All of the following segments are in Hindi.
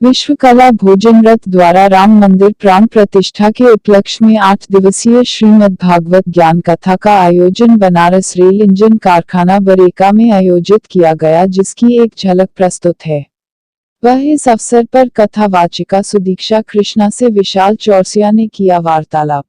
विश्व कला भोजन रथ द्वारा राम मंदिर प्राण प्रतिष्ठा के उपलक्ष्य में 8 दिवसीय श्रीमद् भागवत ज्ञान कथा का आयोजन बनारस रेल इंजन कारखाना बरेका में आयोजित किया गया, जिसकी एक झलक प्रस्तुत है। वह इस अवसर पर कथावाचिका सुदीक्षा कृष्णा से विशाल चौरसिया ने किया वार्तालाप।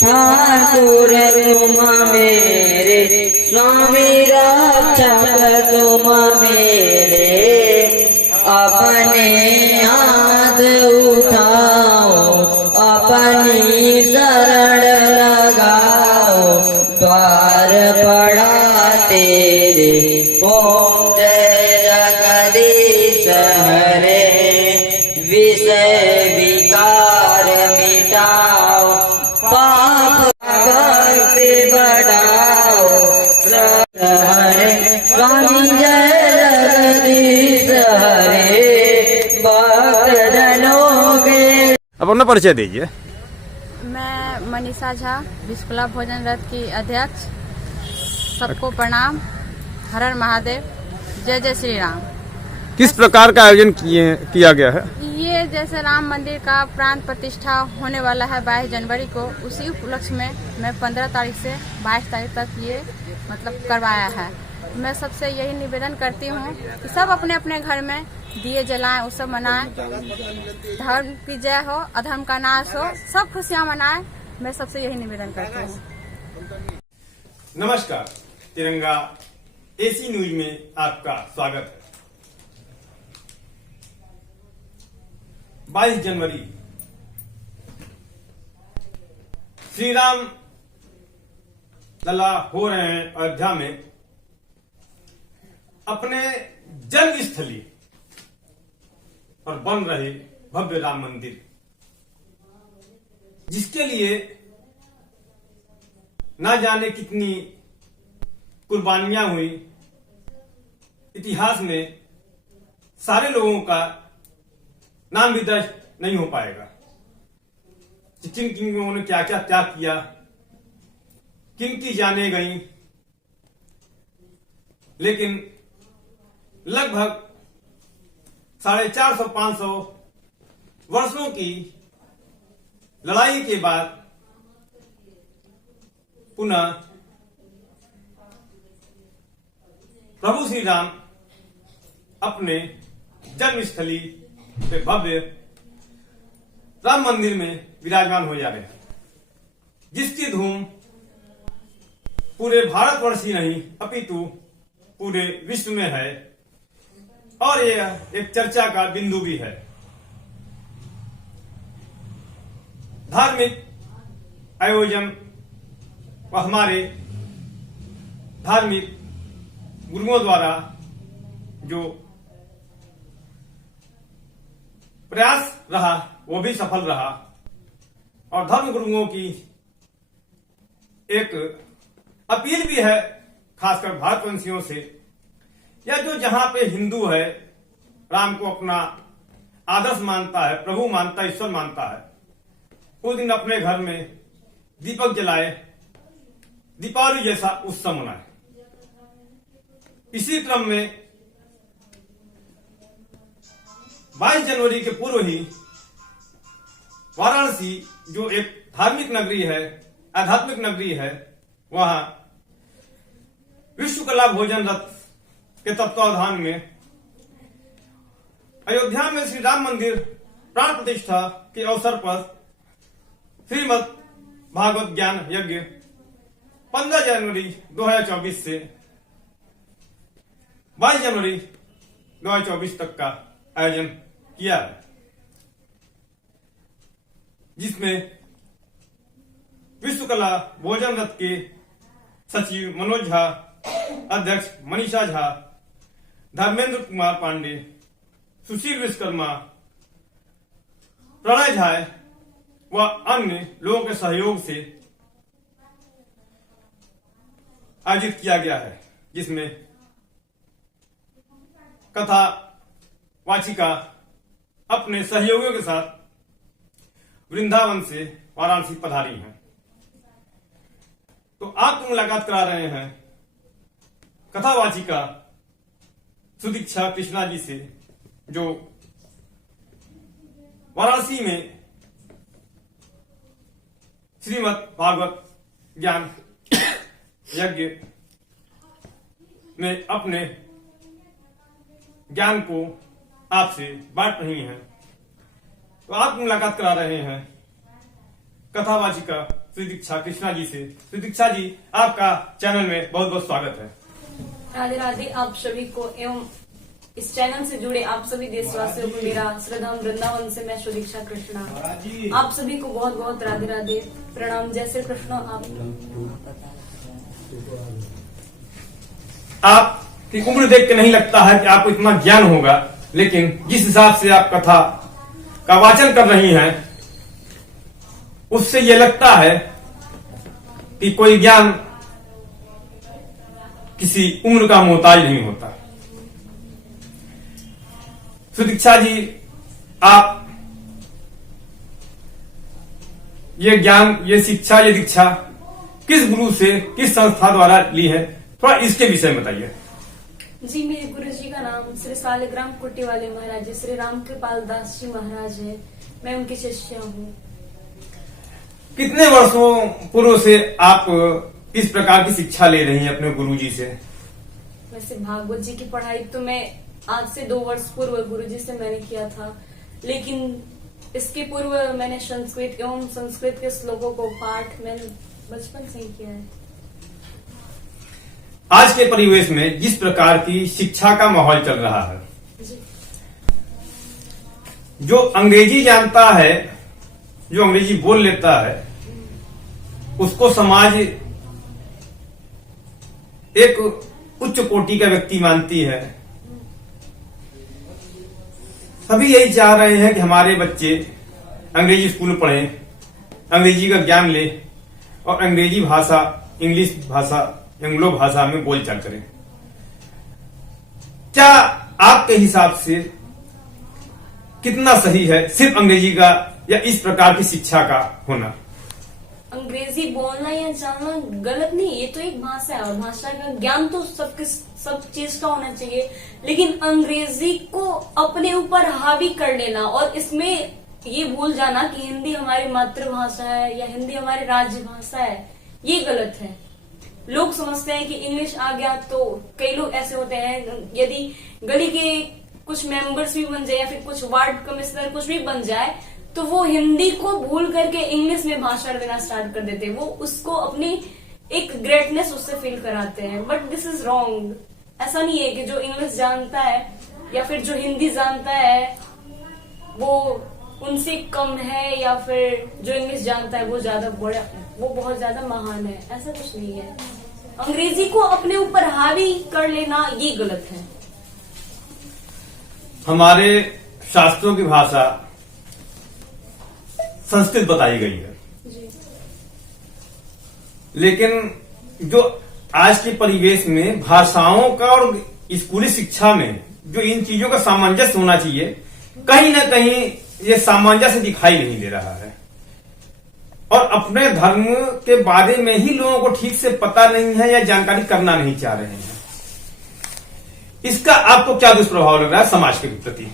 ठाकुर तुम मेरे स्वामी रक्षक तुम मेरे, अपने हाथ उठाओ अपनी शरण लगाओ, द्वार पड़ा तेरे ओम जय जगदीश हरे, विषय विकार मिटाओ पाप भक्ति बढ़ाओ, हरे स्वामी जय जगदीश हरे, भक्त जनों के। अब अपना परिचय दीजिए। मैं मनीषा झा, विश्व कला भोजन रथ की अध्यक्ष। सबको प्रणाम। हर हर महादेव, जय जय श्री राम। किस प्रकार का आयोजन किया गया है? ये जैसे राम मंदिर का प्राण प्रतिष्ठा होने वाला है 22 जनवरी को, उसी उपलक्ष्य में मैं 15 तारीख से 22 तारीख तक ये मतलब करवाया है। मैं सबसे यही निवेदन करती हूँ कि सब अपने अपने घर में दिए जलाएं, उत्सव मनाएं, धर्म की जय हो, अधर्म का नाश हो, सब खुशियाँ मनाएं। मैं सबसे यही निवेदन करती हूँ। नमस्कार, तिरंगा एसी न्यूज में आपका स्वागत है। 22 जनवरी श्री राम लला हो रहे हैं अयोध्या में अपने जन्मस्थली और बन रहे भव्य राम मंदिर, जिसके लिए ना जाने कितनी कुर्बानियां हुई। इतिहास में सारे लोगों का नाम भी दर्ज नहीं हो पाएगा। किन किन लोगों ने क्या क्या त्याग किया, किन की जाने गई, लेकिन लगभग 450-500 वर्षों की लड़ाई के बाद पुनः प्रभु श्री राम अपने जन्मस्थली पे भव्य राम मंदिर में विराजमान हो जा रहे हैं, जिसकी धूम पूरे भारतवर्ष ही नहीं अपितु पूरे विश्व में है और यह एक चर्चा का बिंदु भी है। धार्मिक आयोजन व हमारे धार्मिक गुरुओं द्वारा जो प्रयास रहा वो भी सफल रहा और धर्म गुरुओं की एक अपील भी है खासकर भारतवंशियों से, या जो जहां पे हिंदू है, राम को अपना आदर्श मानता है, प्रभु मानता है, ईश्वर मानता है, उस दिन अपने घर में दीपक जलाए, दीपावली जैसा उत्सव मनाए। इसी क्रम में 22 जनवरी के पूर्व ही वाराणसी जो एक धार्मिक नगरी है, आध्यात्मिक नगरी है, वहां विश्वकला भोजन रथ के तत्वावधान में अयोध्या में श्री राम मंदिर प्राण प्रतिष्ठा के अवसर पर श्रीमद् भागवत ज्ञान यज्ञ 15 जनवरी 2024 से 22 जनवरी 2024 तक का आयोजन किया है, जिसमें विश्वकला भोजन रथ के सचिव मनोज झा, अध्यक्ष मनीषा झा, धर्मेंद्र कुमार पांडे, सुशील विश्वकर्मा, प्रणय झा व अन्य लोगों के सहयोग से आयोजित किया गया है, जिसमें कथा वाचिका अपने सहयोगियों के साथ वृंदावन से वाराणसी पधारी हैं। तो आपको मुलाकात करा रहे हैं कथावाचिका सुदीक्षा कृष्णा जी से, जो वाराणसी में श्रीमद् भागवत ज्ञान यज्ञ में अपने ज्ञान को आपसे बांट रही हैं। तो आप मुलाकात करा रहे हैं कथावाचिका सुदीक्षा कृष्णा जी से। सुदीक्षा जी, आपका चैनल में बहुत बहुत स्वागत है। राधे राधे आप सभी को एवं इस चैनल से जुड़े आप सभी देशवासियों को मेरा श्रद्धाम वृंदावन से मैं सुदीक्षा कृष्णा आप सभी को बहुत बहुत राधे राधे प्रणाम। जय श्री कृष्ण। आपकी उम्र देख के नहीं लगता है कि आपको इतना ज्ञान होगा, लेकिन जिस हिसाब से आप कथा का वाचन कर रही हैं, उससे यह लगता है कि कोई ज्ञान किसी उम्र का मोहताज नहीं होता। सुदीक्षा जी, आप ये ज्ञान, ये शिक्षा, ये दीक्षा किस गुरु से, किस संस्था द्वारा ली है, थोड़ा इसके विषय में बताइए। जी, मेरे गुरु जी का नाम श्री सालिग्राम कुट्टी वाले महाराज जी श्री राम कृपाल दास जी महाराज है। मैं उनकी शिष्या हूँ। कितने वर्षों पूर्व से आप इस प्रकार की शिक्षा ले रही हैं अपने गुरु जी से? वैसे भागवत जी की पढ़ाई तो मैं आज से 2 वर्ष पूर्व गुरु जी से मैंने किया था, लेकिन इसके पूर्व मैंने संस्कृत एवं संस्कृत के श्लोकों को पाठ मैंने बचपन से ही किया है। आज के परिवेश में जिस प्रकार की शिक्षा का माहौल चल रहा है, जो अंग्रेजी जानता है, जो अंग्रेजी बोल लेता है, उसको समाज एक उच्च कोटि का व्यक्ति मानती है। सभी यही चाह रहे हैं कि हमारे बच्चे अंग्रेजी स्कूल पढ़ें, अंग्रेजी का ज्ञान ले और अंग्रेजी भाषा, इंग्लिश भाषा, एंग्लो भाषा में बोलचाल करें। क्या आपके हिसाब से कितना सही है सिर्फ अंग्रेजी का या इस प्रकार की शिक्षा का होना? अंग्रेजी बोलना या जानना गलत नहीं, ये तो एक भाषा है और भाषा का ज्ञान तो सब चीज का होना चाहिए, लेकिन अंग्रेजी को अपने ऊपर हावी कर लेना और इसमें ये भूल जाना कि हिंदी हमारी मातृभाषा है या हिंदी हमारी राज्य भाषा है, ये गलत है। लोग समझते हैं कि इंग्लिश आ गया तो कई लोग ऐसे होते हैं, यदि गली के कुछ मेंबर्स भी बन जाए या फिर कुछ वार्ड कमिश्नर कुछ भी बन जाए तो वो हिंदी को भूल करके इंग्लिश में भाषण देना स्टार्ट कर देते हैं। वो उसको अपनी एक ग्रेटनेस उससे फील कराते हैं, बट दिस इज रॉन्ग। ऐसा नहीं है कि जो इंग्लिश जानता है या फिर जो हिंदी जानता है वो उनसे कम है या फिर जो इंग्लिश जानता है वो ज्यादा बड़ा, वो बहुत ज्यादा महान है, ऐसा कुछ नहीं है। अंग्रेजी को अपने ऊपर हावी कर लेना ये गलत है। हमारे शास्त्रों की भाषा संस्कृत बताई गई है, लेकिन जो आज के परिवेश में भाषाओं का और स्कूली शिक्षा में जो इन चीजों का सामंजस्य होना चाहिए, कहीं ना कहीं ये सामंजस्य दिखाई नहीं दे रहा है। और अपने धर्म के बारे में ही लोगों को ठीक से पता नहीं है या जानकारी करना नहीं चाह रहे हैं। इसका आपको क्या दुष्प्रभाव लग रहा है समाज के प्रति?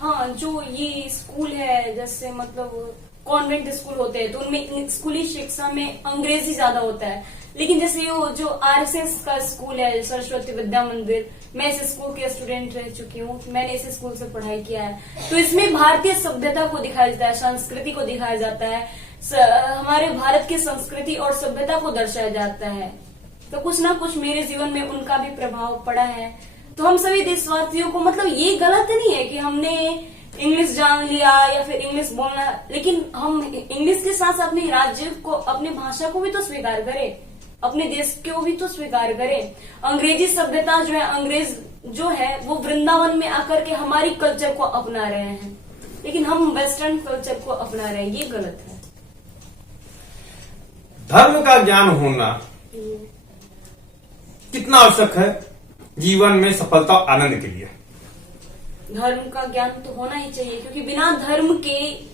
हाँ, जो ये स्कूल है, जैसे मतलब कॉन्वेंट स्कूल होते हैं तो उनमें स्कूली शिक्षा में अंग्रेजी ज्यादा होता है, लेकिन जैसे वो जो आरएसएस का स्कूल है, सरस्वती विद्या मंदिर, मैं इस स्कूल के स्टूडेंट रह चुकी हूँ, मैंने इस स्कूल से पढ़ाई किया है, तो इसमें भारतीय सभ्यता को दिखाया जाता है, संस्कृति को दिखाया जाता है, हमारे भारत की संस्कृति और सभ्यता को दर्शाया जाता है। तो कुछ ना कुछ मेरे जीवन में उनका भी प्रभाव पड़ा है। तो हम सभी देशवासियों को, मतलब ये गलत नहीं है कि हमने इंग्लिश जान लिया या फिर इंग्लिश बोलना, लेकिन हम इंग्लिश के साथ अपने राज्य को, अपनी भाषा को भी तो स्वीकार करें, अपने देश को भी तो स्वीकार करें। अंग्रेजी सभ्यता जो है, अंग्रेज जो है वो वृंदावन में आकर के हमारी कल्चर को अपना रहे हैं, लेकिन हम वेस्टर्न कल्चर को अपना रहे हैं, ये गलत है। धर्म का ज्ञान होना कितना आवश्यक है जीवन में सफलता और आनंद के लिए? धर्म का ज्ञान तो होना ही चाहिए, क्योंकि बिना धर्म के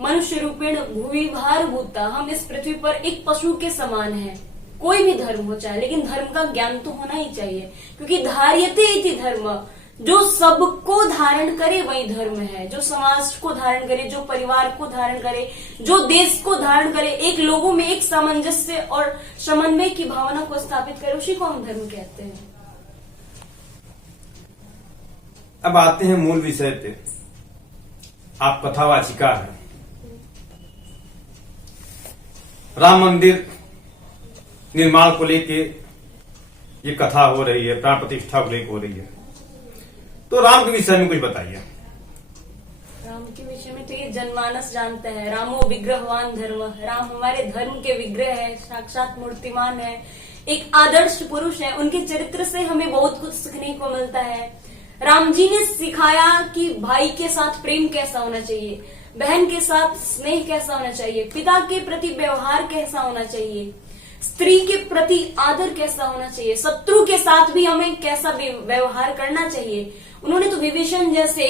मनुष्य रूपेण भूमि भार भूता, हम इस पृथ्वी पर एक पशु के समान हैं। कोई भी धर्म हो चाहे, लेकिन धर्म का ज्ञान तो होना ही चाहिए, क्योंकि धार्यते इति धर्म, जो सबको धारण करे वही धर्म है। जो समाज को धारण करे, जो परिवार को धारण करे, जो देश को धारण करे, एक लोगों में एक सामंजस्य और समन्वय की भावना को स्थापित करे, उसी को हम धर्म कहते हैं। अब आते हैं मूल विषय पे। आप कथावाचिका हैं। राम मंदिर निर्माण को लेके ये कथा हो रही है, प्राण प्रतिष्ठा को लेकर हो रही है, तो राम के विषय में कुछ बताइए। राम के विषय में तो ये जनमानस जानता है, रामो विग्रहवान धर्म, राम हमारे धर्म के विग्रह है, साक्षात मूर्तिमान है, एक आदर्श पुरुष है। उनके चरित्र से हमें बहुत कुछ सीखने को मिलता है। राम जी ने सिखाया कि भाई के साथ प्रेम कैसा होना चाहिए, बहन के साथ स्नेह कैसा होना चाहिए, पिता के प्रति व्यवहार कैसा होना चाहिए, स्त्री के प्रति आदर कैसा होना चाहिए, शत्रु के साथ भी हमें कैसा व्यवहार करना चाहिए। उन्होंने तो विभीषण जैसे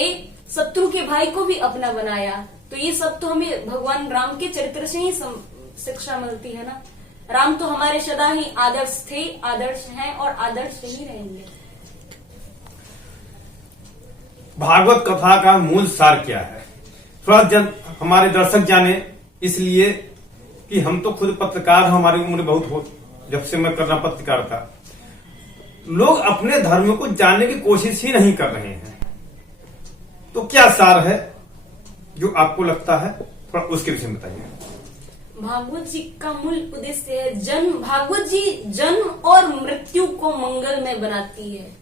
शत्रु के भाई को भी अपना बनाया। तो ये सब तो हमें भगवान राम के चरित्र से ही शिक्षा मिलती है ना। राम तो हमारे सदा ही आदर्श थे, आदर्श हैं और आदर्श ही रहेंगे। भागवत कथा का मूल सार क्या है? थोड़ा हमारे दर्शक जाने, इसलिए कि हम तो खुद पत्रकार, हमारी उम्र बहुत हो, जब से मैं कर रहा पत्रकारिता, लोग अपने धर्म को जानने की कोशिश ही नहीं कर रहे हैं। तो क्या सार है जो आपको लगता है, थोड़ा उसके विषय में बताइए। भागवत जी का मूल उद्देश्य है जन्म। भागवत जी जन्म और मृत्यु को मंगलमय बनाती है।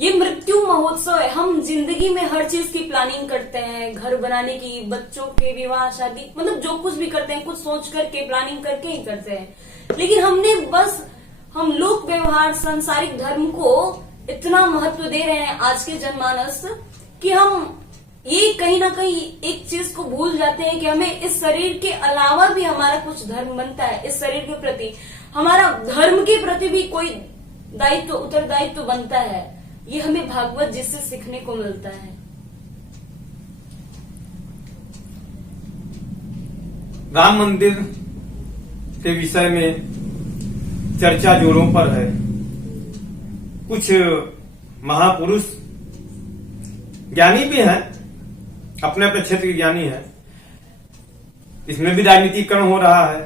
ये मृत्यु महोत्सव है। हम जिंदगी में हर चीज की प्लानिंग करते हैं, घर बनाने की, बच्चों के विवाह शादी, मतलब जो कुछ भी करते हैं कुछ सोच करके प्लानिंग करके ही करते हैं। लेकिन हमने बस हम लोक व्यवहार सांसारिक धर्म को इतना महत्व दे रहे हैं आज के जनमानस कि हम ये कहीं ना कहीं एक चीज को भूल जाते हैं कि हमें इस शरीर के अलावा भी हमारा कुछ धर्म बनता है। इस शरीर के प्रति हमारा धर्म के प्रति भी कोई दायित्व, उत्तरदायित्व बनता है। ये हमें भागवत जी से सीखने को मिलता है। राम मंदिर के विषय में चर्चा जोरों पर है। कुछ महापुरुष ज्ञानी भी हैं, अपने अपने क्षेत्र के ज्ञानी हैं, इसमें भी राजनीतिकरण हो रहा है।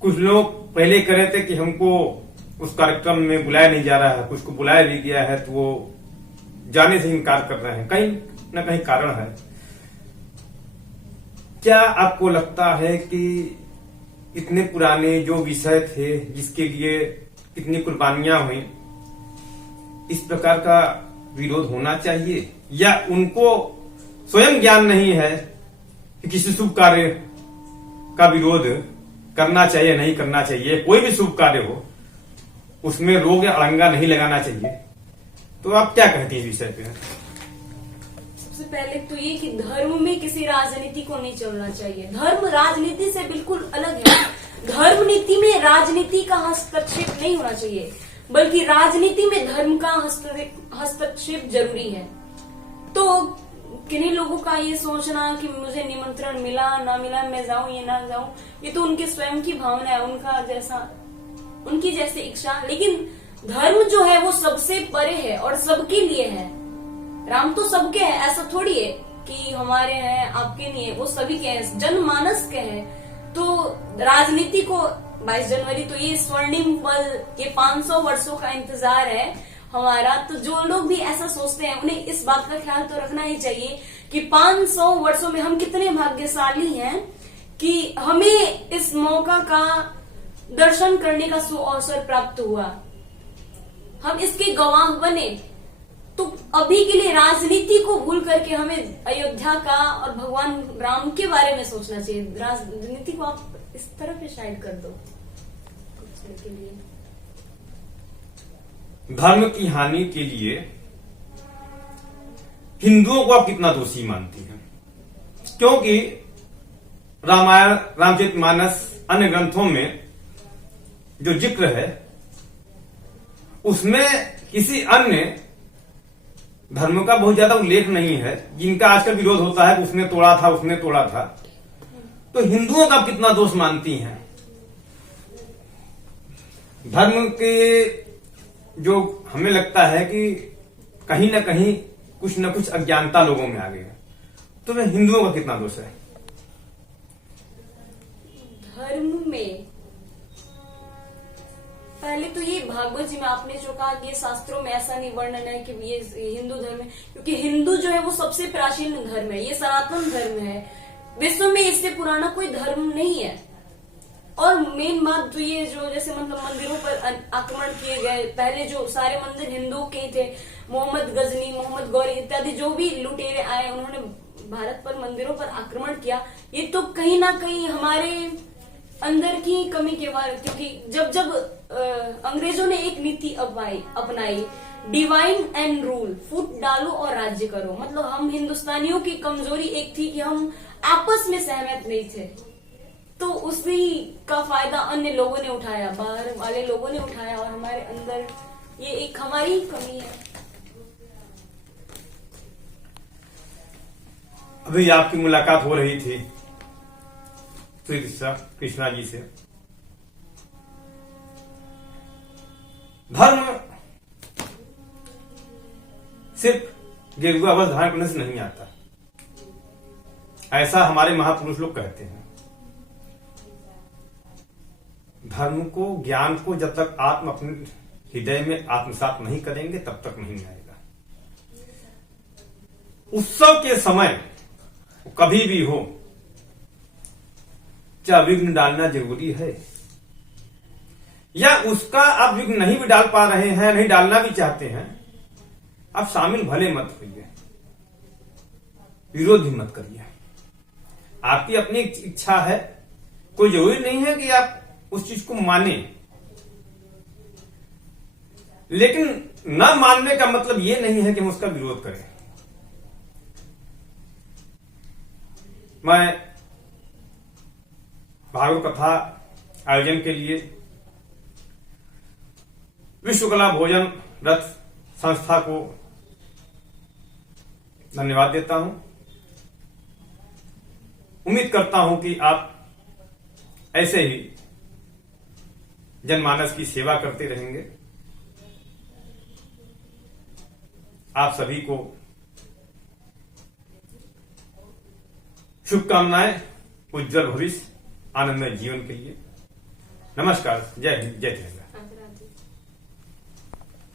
कुछ लोग पहले कह रहे थे कि हमको उस कार्यक्रम में बुलाया नहीं जा रहा है, कुछ को बुलाया भी गया है तो वो जाने से इनकार कर रहे हैं। कहीं न कहीं कारण है। क्या आपको लगता है कि इतने पुराने जो विषय थे, जिसके लिए कितनी कुर्बानियां हुई, इस प्रकार का विरोध होना चाहिए, या उनको स्वयं ज्ञान नहीं है कि किसी शुभ कार्य का विरोध करना चाहिए नहीं करना चाहिए, कोई भी शुभ कार्य हो उसमें रोक या अड़ंगा नहीं लगाना चाहिए, तो आप क्या कहती हैं इस विषय पे? सबसे पहले तो ये कि धर्म में किसी राजनीति को नहीं चलना चाहिए। धर्म राजनीति से बिल्कुल अलग है। धर्म नीति में राजनीति का हस्तक्षेप नहीं होना चाहिए, बल्कि राजनीति में धर्म का हस्तक्षेप जरूरी है। तो किन्हीं लोगों का ये सोचना कि मुझे निमंत्रण मिला ना मिला, मैं जाऊं या ना जाऊं, ये तो उनके स्वयं की भावना है, उनकी जैसी इच्छा। लेकिन धर्म जो है वो सबसे परे है और सबके लिए है। राम तो सबके है, ऐसा थोड़ी है कि हमारे हैं आपके नहीं है, वो सभी के हैं, जनमानस के हैं। तो राजनीति को 22 जनवरी तो ये स्वर्णिम पल, ये 500 वर्षों का इंतजार है हमारा। तो जो लोग भी ऐसा सोचते हैं उन्हें इस बात का ख्याल तो रखना ही चाहिए कि 500 वर्षों में हम कितने भाग्यशाली हैं कि हमें इस मौका का दर्शन करने का सुअवसर प्राप्त हुआ, हम इसके गवाह बने। तो अभी के लिए राजनीति को भूल करके हमें अयोध्या का और भगवान राम के बारे में सोचना चाहिए। राजनीति को आप इस तरफ ही साइड कर दो कुछ के लिए। धर्म की हानि के लिए हिंदुओं को आप कितना दोषी मानती हैं? क्योंकि रामायण, रामचरितमानस, अन्य ग्रंथों में जो जिक्र है उसमें किसी अन्य धर्म का बहुत ज्यादा उल्लेख नहीं है। जिनका आजकल विरोध होता है उसने तोड़ा था, उसने तोड़ा था। तो हिंदुओं का कितना दोष मानती हैं? धर्म के जो हमें लगता है कि कहीं ना कहीं कुछ न कुछ अज्ञानता लोगों में आ गई है, तो मैं हिंदुओं का कितना दोष है? धर्म में पहले तो ये भागवत जी में आपने जो कहा कि ये शास्त्रों में ऐसा नहीं वर्णन है कि ये हिंदू धर्म है, क्योंकि हिंदू जो है वो सबसे प्राचीन धर्म है, ये सनातन धर्म है। विश्व में इससे पुराना कोई धर्म नहीं है। और मेन बात तो ये जो जैसे मतलब मंदिरों पर आक्रमण किए गए, पहले जो सारे मंदिर हिंदुओं के ही थे, मोहम्मद गजनी, मोहम्मद गौरी इत्यादि जो भी लुटेरे आए उन्होंने भारत पर मंदिरों पर आक्रमण किया। ये तो कहीं ना कहीं हमारे अंदर की कमी के बारे, क्योंकि जब अंग्रेजों ने एक नीति अपनाई, डिवाइन एंड रूल, फूट डालो और राज्य करो। मतलब हम हिंदुस्तानियों की कमजोरी एक थी कि हम आपस में सहमत नहीं थे, तो उसी का फायदा अन्य लोगों ने उठाया, बाहर वाले लोगों ने उठाया, और हमारे अंदर ये एक हमारी कमी है। अभी आपकी मुलाकात हो रही थी श्री कृष्णा जी से। धर्म सिर्फ गेरुआ वस्त्र धारण करने से नहीं आता, ऐसा हमारे महापुरुष लोग कहते हैं। धर्म को, ज्ञान को जब तक आत्म अपने हृदय में आत्मसात नहीं करेंगे तब तक नहीं आएगा। उत्सव के समय कभी भी हो, क्या विघ्न डालना जरूरी है? या उसका आप विघ्न नहीं भी डाल पा रहे हैं, नहीं डालना भी चाहते हैं, आप शामिल भले मत होइए, विरोध भी मत करिए। आपकी अपनी इच्छा है, कोई जरूरी नहीं है कि आप उस चीज को माने, लेकिन न मानने का मतलब यह नहीं है कि हम उसका विरोध करें। मैं भागवत कथा आयोजन के लिए विश्वकला भोजन रथ संस्था को धन्यवाद देता हूं। उम्मीद करता हूं कि आप ऐसे ही जनमानस की सेवा करते रहेंगे। आप सभी को शुभकामनाएं, उज्जवल भविष्य, आनंदमय जीवन के लिए। नमस्कार, जय हिंद, जय तिरंगा।